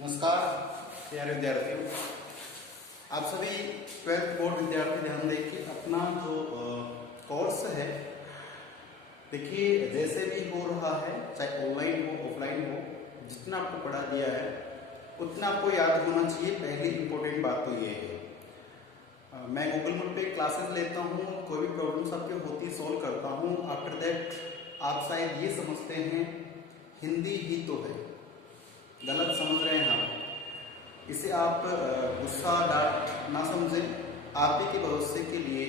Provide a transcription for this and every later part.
नमस्कार प्यारे विद्यार्थियों, आप सभी 12th बोर्ड विद्यार्थी ध्यान दें कि अपना जो कोर्स है, देखिए जैसे भी हो रहा है, चाहे ऑनलाइन हो ऑफलाइन हो, जितना आपको पढ़ा दिया है उतना आपको याद होना चाहिए। पहली इंपॉर्टेंट बात तो ये है, मैं गूगल मीट पे क्लासेस लेता हूँ, कोई भी प्रॉब्लम्स आपकी होती सॉल्व करता हूँ। आफ्टर दैट आप शायद ये समझते हैं हिंदी ही तो है, गलत समझ रहे हैं आप। इसे आप गुस्सा डांट ना समझें, आप ही के भरोसे के लिए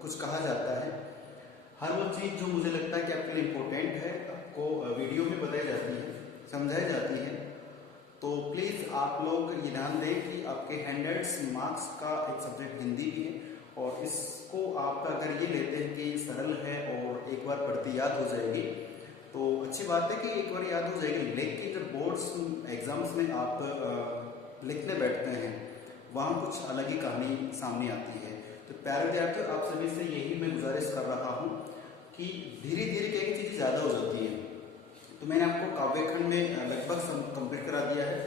कुछ कहा जाता है। हर वो चीज़ जो मुझे लगता है कि आपके लिए इम्पोर्टेंट है, आपको वीडियो में बताई जाती है, समझाई जाती है। तो प्लीज़ आप लोग ये ध्यान दें कि आपके 100 मार्क्स का एक सब्जेक्ट हिंदी भी है, और इसको आप अगर ये लेते हैं कि सरल है और एक बार पढ़ती याद हो जाएगी तो अच्छी बात है कि एक बार याद हो जाएगी। लेकिन जब बोर्ड्स एग्जाम्स में आप लिखने बैठते हैं, वहाँ कुछ अलग ही कहानी सामने आती है। तो प्यारे विद्यार्थियों, आप सभी से यही मैं गुजारिश कर रहा हूँ कि धीरे धीरे कई चीज़ें ज़्यादा हो जाती है। तो मैंने आपको काव्य खंड में लगभग कंप्लीट करा दिया है,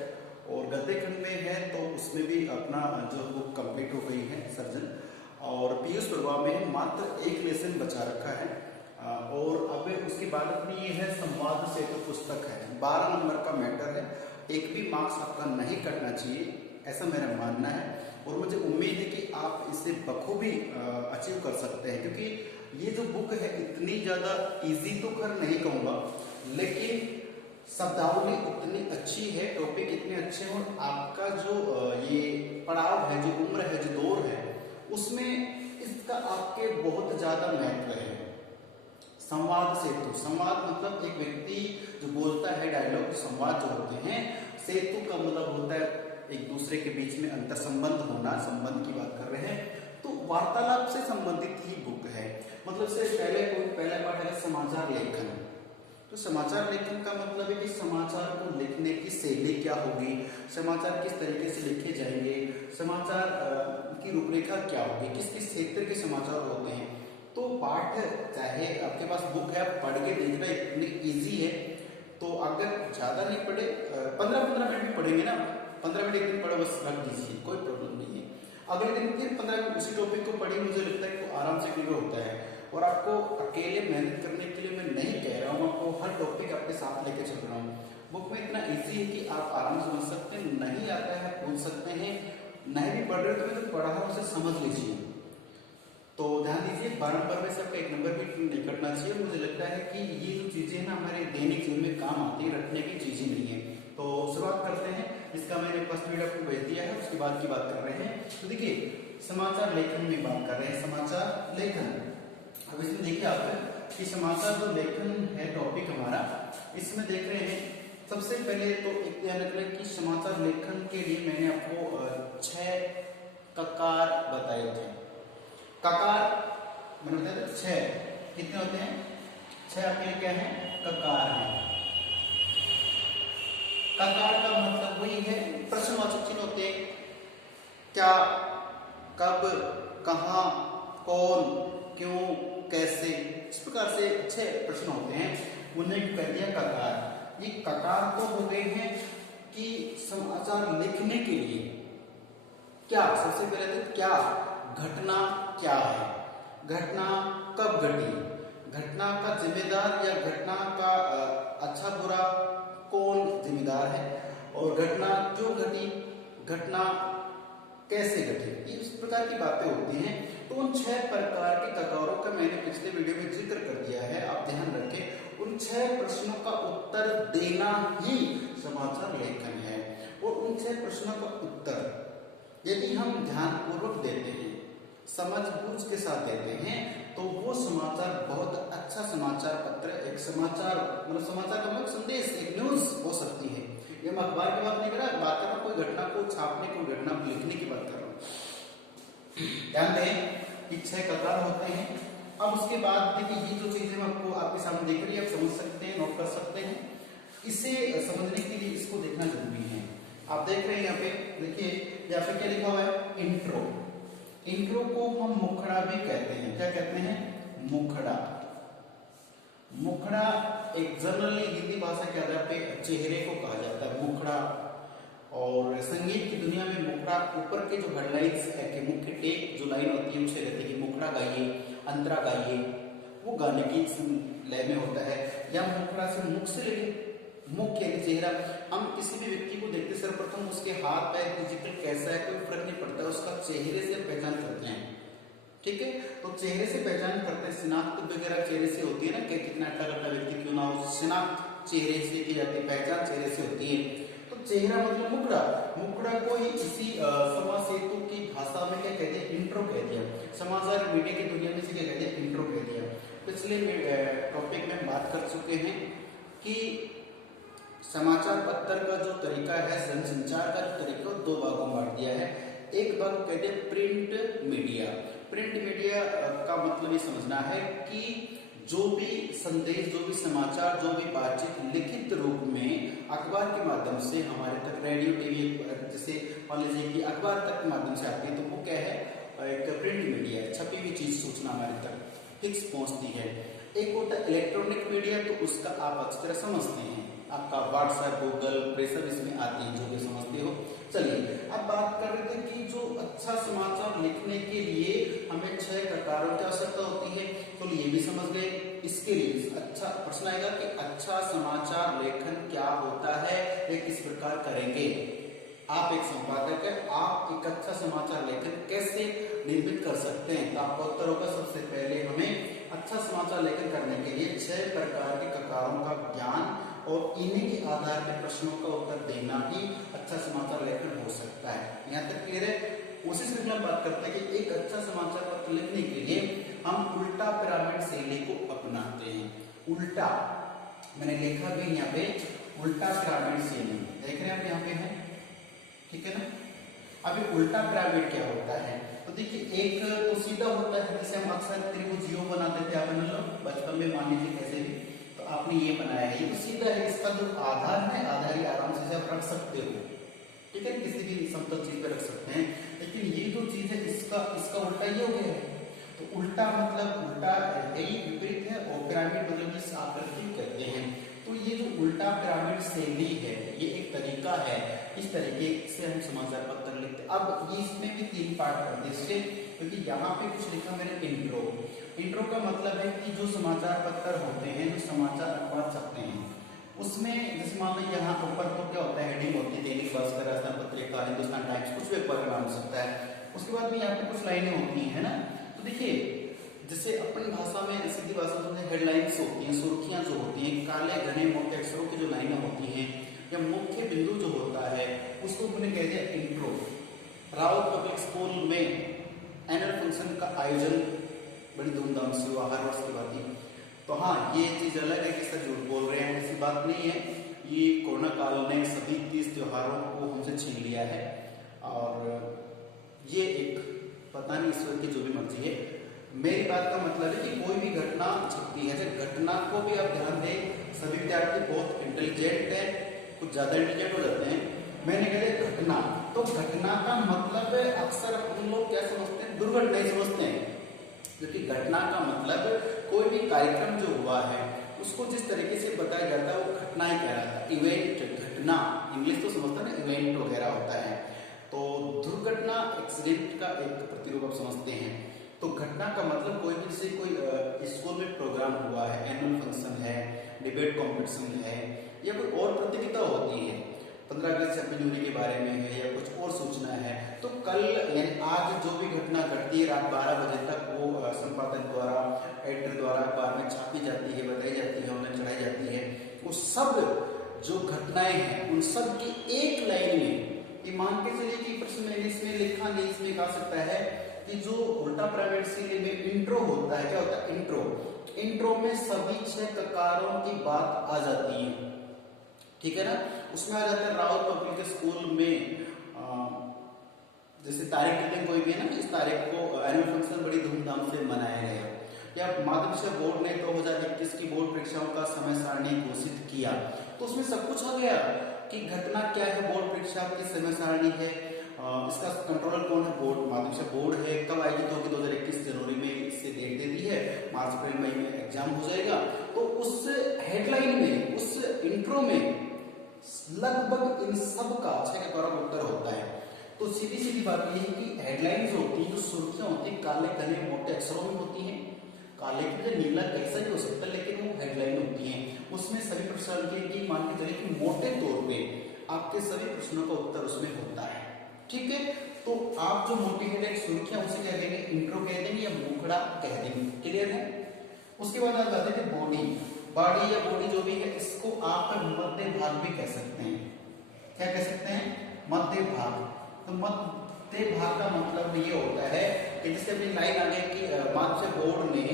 और गद्य खंड में है तो उसमें भी अपना जो बुक कंप्लीट हो गई है सर्जन, और पीयूष प्रभा में मात्र एक लेसन बचा रखा है। और अब उसके बाद अपनी ये है संवाद सेतु पुस्तक है, 12 नंबर का मैटर है, एक भी मार्क्स आपका नहीं कटना चाहिए, ऐसा मेरा मानना है। और मुझे उम्मीद है कि आप इसे बखूबी अचीव कर सकते हैं, क्योंकि ये जो बुक है इतनी ज़्यादा इजी तो कर नहीं कहूँगा, लेकिन शब्दावली उतनी अच्छी है, टॉपिक इतने अच्छे हैं, और आपका जो ये पड़ाव है, जो उम्र है, जो दौर है, उसमें इसका आपके बहुत ज़्यादा महत्व है। संवाद सेतु, संवाद मतलब एक व्यक्ति जो बोलता है, डायलॉग संवाद जो होते हैं। सेतु का मतलब होता है एक दूसरे के बीच में अंतर संबंध होना, संबंध की बात कर रहे हैं, तो वार्तालाप से संबंधित ही बुक है। मतलब से पहला पाठ है समाचार लेखन। तो समाचार लेखन का मतलब है कि समाचार को लिखने की शैली क्या होगी, समाचार किस तरीके से लिखे जाएंगे, समाचार की रूपरेखा क्या होगी, किस किस क्षेत्र के समाचार होते हैं। तो पाठ चाहे आपके पास बुक है, आप पढ़ के देखना इतनी ईजी है। तो अगर ज़्यादा नहीं पढ़े, 15-15 मिनट भी पढ़ेंगे ना, 15 मिनट एक दिन पढ़ो, बस रख दीजिए, कोई प्रॉब्लम नहीं है। अगले दिन फिर 15 मिनट उसी टॉपिक को पढ़िए, मुझे लगता है तो आराम से क्लियर होता है। और आपको अकेले मेहनत करने के लिए मैं नहीं कह रहा हूँ, आपको हर टॉपिक अपने साथ लेके चल रहा हूँ। बुक में इतना ईजी है कि आप आराम से समझ सकते हैं, नहीं आता है पूछ सकते हैं, नहीं भी पढ़ रहे हो तो मैं जो पढ़ा रहा हूँ उसे समझ लीजिए। तो ध्यान दीजिए, 12 नंबर में से आपका एक नंबर भी नहीं कटना चाहिए। मुझे लगता है कि ये जो चीजें ना हमारे दैनिक जीवन में काम आती है, रटने की चीजें नहीं है। तो शुरुआत करते हैं, इसका मैंने फर्स्ट वीडियो आपको भेज दिया है, उसके बाद की बात कर रहे हैं। तो देखिए, समाचार लेखन में बात कर रहे हैं, समाचार लेखन। अब इसमें देखिए आप कि समाचार जो लेखन है टॉपिक हमारा, इसमें देख रहे हैं सबसे पहले तो एक ध्यान रखें कि समाचार लेखन के लिए मैंने आपको 6 ककार बताए थे। ककार मैंने बताया 6 कितने होते हैं, 6 आपके क्या है, ककार है। ककार का मतलब वही है, प्रश्नवाचक चिन्ह होते हैं, क्या, कब, कहाँ, कौन, क्यों, कैसे, इस प्रकार से 6 प्रश्न होते हैं, उन्हें कह दिया ककार। ये ककार तो हो गए हैं कि समाचार लिखने के लिए क्या, सबसे पहले तो क्या, घटना क्या है, घटना कब घटी, घटना का जिम्मेदार या घटना का अच्छा बुरा कौन जिम्मेदार है, और घटना क्यों घटी, घटना कैसे घटी, इस प्रकार की बातें होती हैं। तो उन 6 प्रकार के ककारों का मैंने पिछले वीडियो में जिक्र कर दिया है, आप ध्यान रखें। उन 6 प्रश्नों का उत्तर देना ही समाचार लेखन है, और उन 6 प्रश्नों का उत्तर यदि हम ध्यानपूर्वक देते हैं, समझबूझ के साथ देते हैं, तो वो समाचार बहुत अच्छा समाचार पत्र, एक समाचार मतलब समाचार का मतलब संदेश, एक न्यूज हो सकती है। ये मैं अखबार की बात नहीं कर रहा, बात कर रहा कोई घटना को छापने, कोई घटना को लिखने की बात कर रहा हूँ। ध्यान दें कि 6 ककार होते हैं। अब उसके बाद देखिए, ये जो चीजें मैं आपको आपके सामने देख रही है, आप समझ सकते हैं, नोट कर सकते हैं। इसे समझने के लिए इसको देखना जरूरी है। आप देख रहे हैं यहाँ पे, देखिए यहाँ पे क्या लिखा हुआ है, इंट्रो। इंट्रो को हम मुखड़ा भी कहते हैं, क्या कहते हैं, मुखड़ा। मुखड़ा एक जनरली हिंदी भाषा के आधार पे चेहरे को कहा जाता है, मुखड़ा। और संगीत की दुनिया में मुखड़ा ऊपर के जो हेडलाइंस है कि मुख्य टेक जो लाइन होती है उसे कहते हैं कि मुखड़ा गाइए, अंतरा गाइए, वो गाने की लय में होता है। या मुखड़ा से मुख से लेके मुख यानी चेहरा, हम किसी भी व्यक्ति को देखते सर्वप्रथम उसके हाथ पैर फिजिकल कैसा है कोई फर्क नहीं पड़ता, उसका चेहरे से पहचान करते हैं। ठीक है, तो चेहरे से पहचान करते हैं, शिनाख्त वगैरह चेहरे से होती है ना, कि कितना अट्टा व्यक्ति क्यों ना हो, शिनाख्त चेहरे से की जाती है, पहचान चेहरे से होती है। तो चेहरा मतलब मुखड़ा, मुखड़ा को ही इसी समाज सेतु की भाषा में क्या कहते हैं, इंट्रो कह दिया। समाचार मीडिया की दुनिया में से क्या कहते हैं, इंट्रो कह दिया। पिछले टॉपिक में बात कर चुके हैं कि समाचार पत्र का जो तरीका है, जनसंचार का जो तरीका दो भागों में बांट दिया है। एक भाग कहते हैं प्रिंट मीडिया। प्रिंट मीडिया का मतलब ये समझना है कि जो भी संदेश, जो भी समाचार, जो भी बातचीत लिखित रूप में अखबार के माध्यम से हमारे तक, रेडियो टीवी जैसे मान लीजिए कि अखबार तक के माध्यम से आती है, तो वो क्या है, एक प्रिंट मीडिया, छपी हुई चीज सूचना हमारे तक फिक्स पहुंचती है। एक होता है इलेक्ट्रॉनिक मीडिया, तो उसका आप अच्छी तरह समझते हैं, आपका व्हाट्सएप, गूगल, प्रेसर इसमें आती है, जो भी समझते हो। चलिए अब बात कर रहे थे कि जो अच्छा समाचार लिखने के लिए हमें 6 प्रकारों की आवश्यकता होती है, तो ये भी समझ गए। इसके लिए अच्छा प्रश्न आएगा कि अच्छा समाचार लेखन क्या होता है, ये किस प्रकार करेंगे। आप एक संपादक है, आप एक अच्छा समाचार लेखन कैसे निर्मित कर सकते हैं, तो आपका उत्तर होगा सबसे पहले हमें अच्छा समाचार लेखन करने के लिए 6 प्रकार के ककारों का ज्ञान और इन्हीं के आधार पर प्रश्नों का उत्तर देना ही अच्छा समाचार लेखन हो सकता है। यहाँ तक क्लियर है। उसी से हम बात करते हैं कि एक अच्छा समाचार पत्र लिखने के लिए हम उल्टा पिरामिड शैली को अपनाते हैं। उल्टा मैंने लिखा भी यहाँ पे उल्टा पिरामिड शैली, देख रहे हैं आप यहाँ पे है, ठीक है ना। अभी उल्टा पिरामिड क्या होता है, तो देखिए एक तो सीधा होता है, जैसे हम अक्सर त्रिभुज योग बनाते थे, आप बचपन में मान लीजिए कैसे भी, तो आपने ये बनाया है, ये तो सीधा है, इसका जो आधार है, आधार ही आराम से आप रख सकते हो, ठीक है, किसी भी समतल चीज पे रख सकते हैं। लेकिन ये जो चीज है इसका उल्टा ये हो गया है, तो उल्टा मतलब उल्टा यही विपरीत है, और पिरामिड मतलब जिस आकृति कहते हैं। तो ये जो उल्टा पिरामिड शैली है, ये एक तरीका है, इस तरीके से हम समाचार पत्र लिखते हैं। अब ये इसमें भी 3 पार्ट कर दिए इसके, क्योंकि यहाँ पे कुछ लिखा मैंने इंट्रो। इंट्रो का मतलब है कि जो समाचार पत्र होते हैं, जो समाचार अखबार छपते हैं, उसमें जैसे मान लो यहाँ ऊपर तो क्या होता है, हेडिंग होती है, दैनिक भास्कर, राजस्थान पत्रिका, हिंदुस्तान टाइम्स, कुछ भी अखबार का नाम हो सकता है। उसके बाद भी यहाँ पे कुछ लाइनें होती है ना, तो देखिए जैसे अपनी भाषा में, सीधी भाषा में हेडलाइंस होती हैं, सुर्खियां जो होती हैं, काले घने मोटे अक्षरों की जो लाइनें होती हैं, या मुख्य बिंदु जो होता है, उसको मैंने कह दिया इंट्रो। रावत पब्लिक स्कूल में एनुअल फंक्शन का आयोजन बड़ी धूमधाम से हुआ, हर वर्ष की बात ही। तो हाँ, ये चीज अलग है कि सर झूठ बोल रहे हैं, ऐसी बात नहीं है। ये कोरोना काल ने सभी 30 त्योहारों को हमसे छीन लिया है, और ये एक पता नहीं ईश्वर की जो भी मर्जी है। मेरी बात का मतलब है कि कोई भी घटना छपती है, जब घटना को भी आप ध्यान दें, सभी विद्यार्थी बहुत इंटेलिजेंट है, कुछ ज्यादा इंटेलिजेंट हो जाते हैं। मैंने कह दिया घटना, तो घटना का मतलब अक्सर हम लोग क्या समझते हैं, दुर्घटना ही समझते हैं, क्योंकि घटना का मतलब कोई भी कार्यक्रम जो हुआ है उसको जिस तरीके से बताया जाता है वो घटना ही कहलाता है। इवेंट, घटना, इंग्लिश तो समझता है ना, इवेंट वगैरह होता है। तो दुर्घटना, एक्सीडेंट का एक प्रतिरूप आप समझते हैं। तो घटना का मतलब कोई भी, जैसे कोई स्कूल में प्रोग्राम हुआ है, एनुअल फंक्शन है, डिबेट कॉम्पिटिशन है, या कोई और प्रतियोगिता होती है, 15 अगस्त 26 जनवरी के बारे में है, या कुछ और सूचना है, तो कल यानी आज जो भी घटना घटती है, रात 12 बजे तक वो संपादक द्वारा, एडिटर द्वारा अखबार में छापी जाती है, बताई जाती है, ऑनलाइन चढ़ाई जाती है। वो सब जो घटनाएं हैं, उन सब की एक लाइन में, ये मान के चलिए कि प्रश्न मैंने इसमें लिखा नहीं, इसमें कहा सकता है कि जो उल्टा पिरामिड शैली में इंट्रो होता है, क्या होता है इंट्रो, इंट्रो में सभी 6 ककारों की बात आ जाती है, ठीक है ना। उसमें आ जाता है रावत पब्लिक स्कूल में जैसे तारीख के दिन कोई भी है ना, इस तारीख को एनुअल फंक्शन बड़ी धूमधाम से मनाया गया, या माध्यमिक बोर्ड ने 2021 की बोर्ड परीक्षाओं का समय सारणी घोषित किया, तो उसमें सब कुछ आ गया कि घटना क्या है, बोर्ड परीक्षा की समय सारणी है, इसका कंट्रोलर कौन है, बोर्ड, माध्यमिक बोर्ड है, कब आयोजित होगी, 2021 जनवरी में इससे डेट दे दी है, मार्च अप्रैल मई में एग्जाम हो जाएगा। तो उस हेडलाइन में, उस इंट्रो में लगभग इन सब का 6 ककारों का उत्तर होता है। तो सीधी सीधी बात यह है कि हेडलाइंस होती है, जो सुर्खियां होती है, काले घने मोटे अक्षरों में होती हैं। काले की जगह नीला कैसा भी हो सकता है, लेकिन वो हेडलाइन होती है। उसमें सभी प्रश्न की मान के चलिए कि मोटे तौर पे आपके सभी प्रश्नों का उत्तर उसमें होता है। ठीक है, तो आप जो मोटी हेडलाइन सुर्खियां उसे क्या कहेंगे, इंट्रो कह देंगे या मुखड़ा कह देंगे। क्लियर है। उसके बाद आप जाते थे बॉडी। बॉडी या बॉडी जो भी है, इसको आप मध्य भाग भी कह सकते हैं। क्या कह सकते हैं, मध्य भाग। तो मध्य भाग का मतलब ये होता है कि जैसे अपनी लाइन आ गई कि माध्यमिक बोर्ड ने,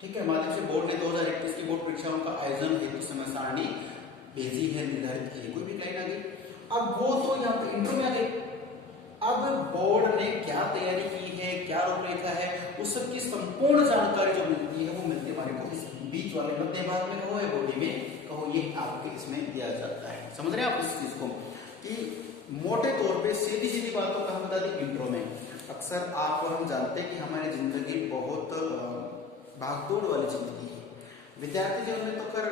ठीक है, माध्यमिक बोर्ड ने 2021 की बोर्ड परीक्षाओं का आयोजन हेतु समय सारणी भेजी है, निर्धारित की है, कोई भी लाइन आ गई। अब वो तो यहाँ पे इंट्रो में आ गई। अब बोर्ड ने क्या तैयारी की है, क्या रूपरेखा है, उस सब की संपूर्ण जानकारी जो मिलती है वो मिलती है हमारे को इस बीच वाले मध्य भाग में कहो या बॉडी में कहो, ये आपके इसमें दिया जाता है। समझ रहे हैं आप इस चीज को कि मोटे तौर पे सीधी सीधी बातों का हम बता दें इंट्रो में। अक्सर आप और हम जानते हैं कि हमारी जिंदगी बहुत भागदौड़ वाली जिंदगी है। विद्यार्थी जीवन में तो कर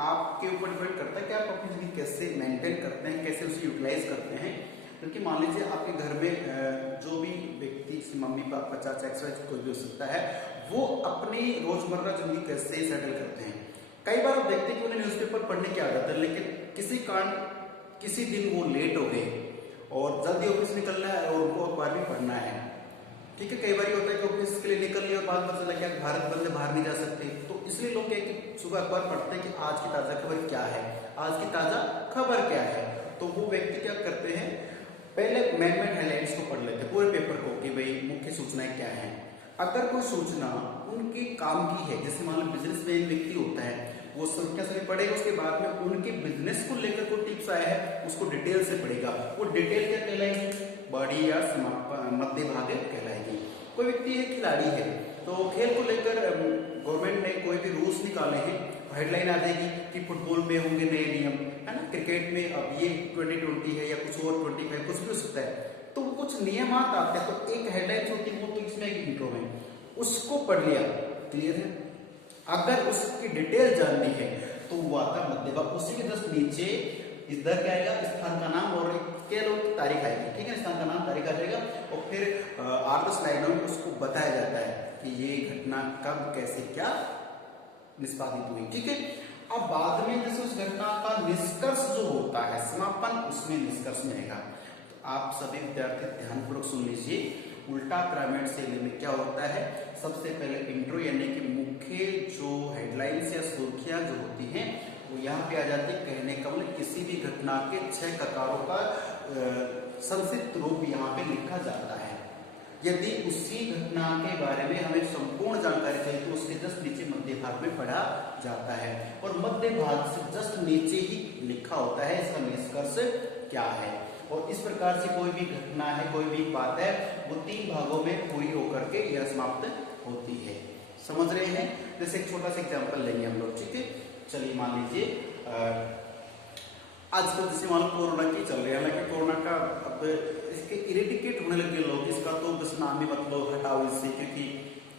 आपके ऊपर डिपेंड करता है कि आप अपनी जिंदगी कैसे मेंटेन करते हैं, कैसे उसे यूटिलाइज करते हैं। क्योंकि मान लीजिए आपके घर में जो भी व्यक्ति, मम्मी पापा चाचा एक्स कोई भी हो सकता है, वो अपनी रोजमर्रा जिंदगी कैसे सेटल करते हैं। कई बार आप देखते हैं कि उन्हें न्यूज़पेपर पढ़ने की आदत है, लेकिन किसी कारण किसी दिन वो लेट हो गए और जल्दी ऑफिस निकलना है और उनको अखबार भी पढ़ना है। ठीक है, कई बार होता है कि ऑफिस के लिए निकल लिया और बाद में चला गया भारत बंद है, बाहर नहीं जा सकते, तो इसलिए लोग क्या कि सुबह अखबार पढ़ते हैं कि आज की ताजा खबर क्या है, आज की ताजा खबर क्या है। तो वो व्यक्ति क्या करते हैं, पहले मेन हेडलाइंस को पढ़ लेते हैं पूरे पेपर को कि भाई मुख्य सूचनाएं क्या है। अगर कोई सूचना उनके काम की है, जैसे मान लो बिजनेसमैन व्यक्ति होता है, वो सुर्खियां सभी पढ़ेगा, उसके बाद में उनके बिजनेस को लेकर कोई टिप्स आया है उसको डिटेल से पढ़ेगा। वो डिटेल क्या कहलाएगी, बॉडी या मध्य भाग कहलाएगी। कोई व्यक्ति है खिलाड़ी है, तो खेल को लेकर गवर्नमेंट ने कोई भी रूल्स निकाले हैं, हेडलाइन आ जाएगी कि फुटबॉल में होंगे नए नियम, है ना, क्रिकेट में अब ये 2020 है या कुछ और 25 कुछ भी हो सकता है, तो कुछ नियमात आते हैं। तो एक हेडलाइन होती है वो तो इसमें एक इंट्रो में उसको पढ़ लिया, क्लियर है। अगर उसकी डिटेल जाननी है तो वो आता मध्य भाग, उसी के जस्ट नीचे इधर क्या आएगा, स्थान का नाम और तारीख आएगी। ठीक है, स्थान का नाम तारीख आ जाएगा और फिर 8-10 लाइनों में उसको बताया जाता है कि ये घटना कब कैसे क्या निष्पादित हुई। ठीक है, अब बाद में जैसे उस घटना का निष्कर्ष जो होता है, समापन, उसमें निष्कर्ष मिलेगा। तो आप सभी विद्यार्थी ध्यानपूर्वक सुन लीजिए। उल्टा पिरामिड शैली में क्या होता है, सबसे पहले इंट्रो यानी कि मुख्य जो हेडलाइंस या सुर्खियां जो होती हैं वो यहाँ पे आ जाती है। कहने का मतलब किसी भी घटना के 6 ककारों का संक्षिप्त रूप यहाँ पे लिखा जाता है। यदि उसी घटना के बारे में हमें संपूर्ण जानकारी चाहिए तो उसके जस्ट नीचे मध्य भाग में पढ़ा जाता है और मध्य भाग से जस्ट नीचे ही लिखा होता है इसका निष्कर्ष क्या है। और इस प्रकार से कोई भी घटना है, कोई भी बात है, वो 3 भागों में पूरी होकर के यह समाप्त होती है। समझ रहे हैं। जैसे एक छोटा सा एग्जाम्पल लेंगे हम लोग। ठीक है, चलिए मान लीजिए आजकल जैसे मान लो कोरोना की चल रही है, हालांकि कोरोना का अब इसके इरेडिकेट होने लगे लोग, इसका तो बस नाम ही मतलब हटाओ इससे, क्योंकि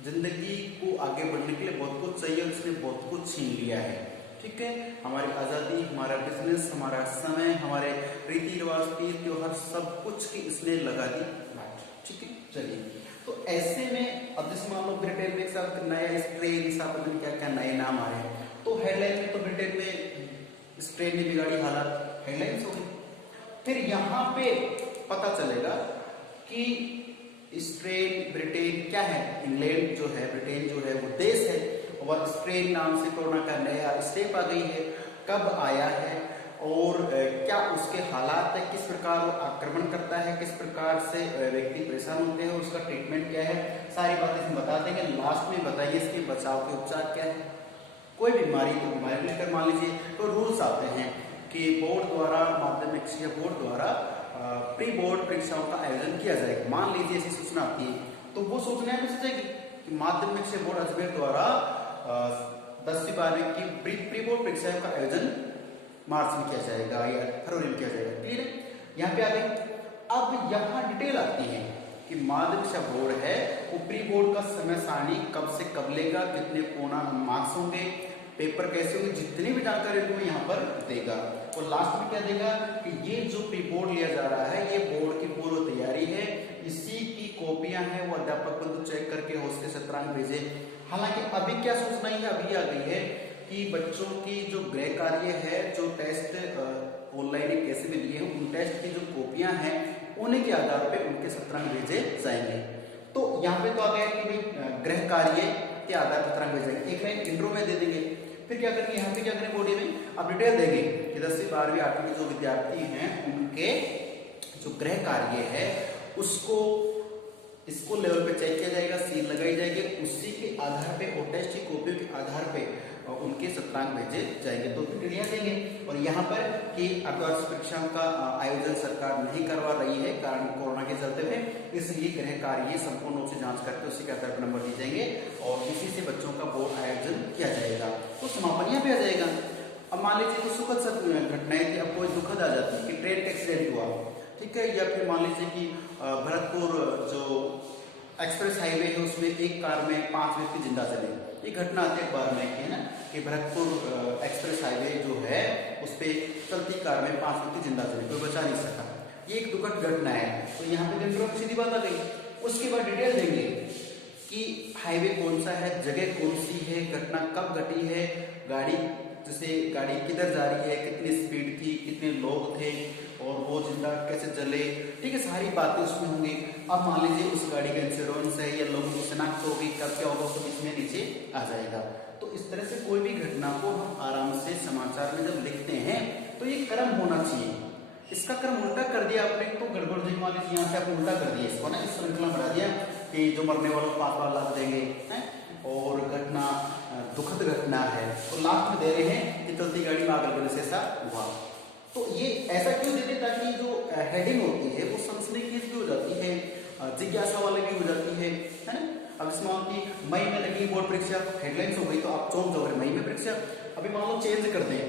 जिंदगी को आगे बढ़ने के लिए बहुत कुछ चाहिए और इसने बहुत कुछ छीन लिया है। ठीक है, हमारी आजादी, हमारा बिजनेस, हमारा समय, हमारे रीति रिवाज, तीज त्योहार, सब कुछ की इसने लगा दी लाट। ठीक है, चलिए तो ऐसे में अब जैसे मान लो ब्रिटेन में एक साथ नया स्ट्रेन, क्या क्या नए नाम आ रहे हैं, तो हेडलाइन में तो ब्रिटेन में स्ट्रेन ने बिगाड़ी हालत, हेडलाइंस हो गई। फिर यहाँ पे पता चलेगा कि स्ट्रेन ब्रिटेन क्या है, इंग्लैंड जो है, ब्रिटेन जो है वो देश है और स्ट्रेन नाम से कोरोना का नया स्टेप आ गई है, कब आया है और क्या उसके हालात है, किस प्रकार वो आक्रमण करता है, किस प्रकार से व्यक्ति परेशान होते हैं, उसका ट्रीटमेंट क्या है, सारी बातें हम बता देंगे। लास्ट में बताइए इसके बचाव के उपचार क्या है। कोई बीमारी तो बीमारी लेकर मान लीजिए तो रूल्स आते हैं कि बोर्ड द्वारा, माध्यमिक शिक्षा बोर्ड द्वारा प्री बोर्ड परीक्षाओं का आयोजन किया जाएगा। मान लीजिए ऐसी सूचना आती है तो वो सूचना है कि माध्यमिक शिक्षा बोर्ड अजमेर द्वारा 10वीं 12वीं की प्री बोर्ड परीक्षाओं का आयोजन मार्च में किया जाएगा या फरवरी में किया जाएगा। क्लियर है, यहाँ पे आ गई। अब यहाँ डिटेल आती है कि माध्यमिक शिक्षा बोर्ड है वो प्री बोर्ड का समय सारणी कब से कब लेगा, कितने पूर्णांक मार्क्स होंगे, पेपर कैसे होंगे, जितनी भी जानकारी होगी यहाँ पर देगा। और लास्ट में क्या देगा कि ये जो प्री बोर्ड लिया जा रहा है, ये बोर्ड की पूर्व तैयारी है, इसी की कॉपियां हैं वो अध्यापक बंधु चेक करके होस्ट के सत्रांक भेजे। हालांकि अभी क्या सूचना है, अभी आ गई है कि बच्चों की जो गृह कार्य है, जो टेस्ट ऑनलाइन कैसे भी लिए हैं, उन टेस्ट की जो कॉपियां हैं उन्हीं के आधार पे उनके सत्रांक भेजे जाएंगे। तो यहाँ पे तो आ गया कि भाई गृह कार्य के आधार पर सत्रांक भेजे जाएंगे, एक लाइन इंट्रो में दे देंगे। फिर क्या करेंगे, यहाँ पे क्या करेंगे, बॉडी में अब डिटेल देंगे कि 10वीं 12वीं 8वीं के जो विद्यार्थी हैं उनके जो गृह कार्य है उसको स्कूल लेवल पे चेक किया जाएगा, सील लगाई जाएगी, उसी के आधार पे और टेस्ट की कॉपियों के आधार पे उनके सत्रांक भेजे जाएंगे। तो डिटेलियां देंगे। और यहाँ पर कि अर्धवार्षिक परीक्षाओं का आयोजन सरकार नहीं करवा रही है कारण कोरोना के चलते हुए, इसलिए गृह कार्य संपूर्ण रूप से जांच करके उसी के आधार पर नंबर दिए जाएंगे और इसी से बच्चों का बोर्ड आयोजन किया जाएगा। तो समापन यहाँ पे आ जाएगा। अब मान लीजिए तो सुखद घटनाएं थी, अब कोई दुखद आ जाती है कि ट्रेन एक्सीडेंट हुआ, ठीक है, या फिर मान लीजिए कि भरतपुर जो एक्सप्रेस हाईवे है उसमें एक कार में 5 व्यक्ति जिंदा चले। ये घटना आती है अखबार में है ना कि भरतपुर एक्सप्रेस हाईवे जो है उस पे चलती कार में 5 व्यक्ति जिंदा चले, कोई बचा नहीं सका, ये एक दुखद घटना है। तो यहाँ पे इंट्रो सीधी बात आ गई। उसके बाद डिटेल देंगे कि हाईवे कौन सा है, जगह कौन सी है, घटना कब घटी है, गाड़ी जैसे गाड़ी किधर जा रही है, कितनी स्पीड थी, कितने लोग थे और वो जिंदा कैसे जले, ठीक है, सारी बातें उसमें होंगी। अब मान लीजिए उस गाड़ी का इंश्योरेंस है या लोगों की शनाख्त होगी, कब क्या होगा तो इसमें नीचे आ जाएगा। तो इस तरह से कोई भी घटना को हम आराम से समाचार में जब लिखते हैं तो ये क्रम होना चाहिए। इसका क्रम उल्टा कर दिया आपने तो गड़बड़ जी, मान लीजिए यहाँ से आपने उल्टा कर दिया इसको ना, इस श्रृंखला बढ़ा दिया कि जो मरने वालों को 5 लाख देंगे है और घटना दुखद घटना है, तो लास्ट में दे रहे हैं कि चलती गाड़ी में आग लगने से ऐसा हुआ। तो ये ऐसा क्यों देते ताकि जो हेडिंग होती है वो सनसनीखेज भी हो जाती है, जिज्ञासा वाली भी हो जाती है ना। अब इस मान की मई में लगी बोर्ड परीक्षा, हेडलाइंस हो गई तो आप चौंक जाओगे मई में परीक्षा। अभी मान लो चेंज कर दें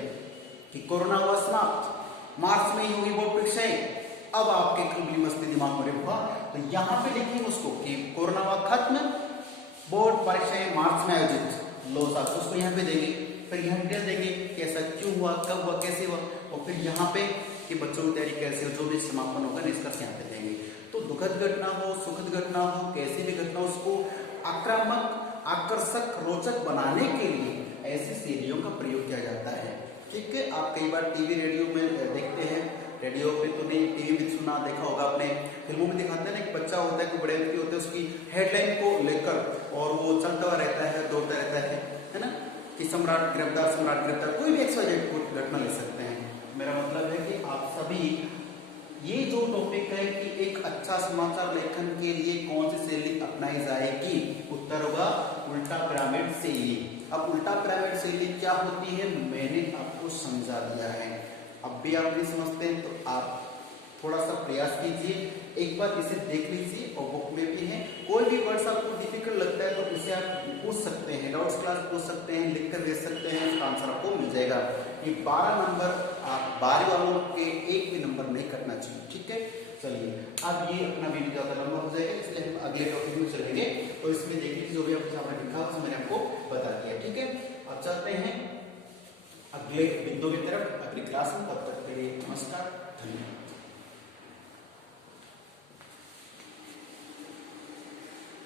कि कोरोना हुआ समाप्त, मार्च में ही होगी बोर्ड परीक्षाएं, अब आपके खुली मस्ती दिमाग में हुआ तो यहाँ पे लिखेंगे उसको कि कोरोना हुआ खत्म, बोर्ड परीक्षाएं मार्च में आयोजित, लो साहब उसको यहाँ पे देंगे। फिर यहाँ डिटेल देंगे कि ऐसा क्यों हुआ, कब हुआ, कैसे हुआ, और फिर यहाँ पे कि बच्चों की तैयारी कैसे हो, जो भी समापन होगा निष्कर्ष यहाँ पे देंगे। तो दुखद घटना हो, सुखद घटना हो, कैसी भी घटना, उसको आक्रामक, आकर्षक, रोचक बनाने के लिए ऐसी शैलियों का प्रयोग किया जाता है। ठीक है, आप कई बार टीवी रेडियो में देखते हैं, रेडियो पे तो नहीं, टीवी में सुना देखा होगा आपने, फिल्मों में दिखाते हैं ना, एक बच्चा होता है, कोई बड़े व्यक्ति होते हैं, उसकी हेडलाइन को लेकर और वो चलता हुआ रहता है, दौड़ता रहता है ना, कि सम्राट गिरफ्तार, सम्राट गिरफ्तार, कोई भी एक्सवाइजेड घटना ले सकते हैं। मेरा मतलब है कि आप सभी ये जो टॉपिक है कि एक अच्छा समाचार लेखन के लिए कौन सी शैली अपनाई जाएगी, उत्तर होगा उल्टा पिरामिड शैली। अब उल्टा पिरामिड शैली क्या होती है मैंने आपको समझा दिया है, अब भी आप नहीं समझते हैं तो आप थोड़ा सा प्रयास कीजिए, एक बार इसे देख लीजिए और बुक में भी है। कोई भी वर्ड्स आपको डिफिकल्ट लगता है तो इसे आप पूछ सकते हैं, डाउट्स क्लास पूछ सकते हैं, लिखकर भेज सकते हैं, इसका आंसर आपको मिल जाएगा। ये 12 नंबर आप 12 वालों के एक भी नंबर नहीं करना चाहिए। ठीक है, चलिए अब ये अपना वीडियो ज्यादा लंबा हो जाएगा, इसलिए हम अगले टॉपिक में चलेंगे और इसमें देखिए जो भी आपने लिखा उसमें मैंने आपको बता दिया। ठीक है, अब चलते हैं अगले बिंदु की तरफ अगली क्लास में, तब तक के लिए नमस्कार, धन्यवाद।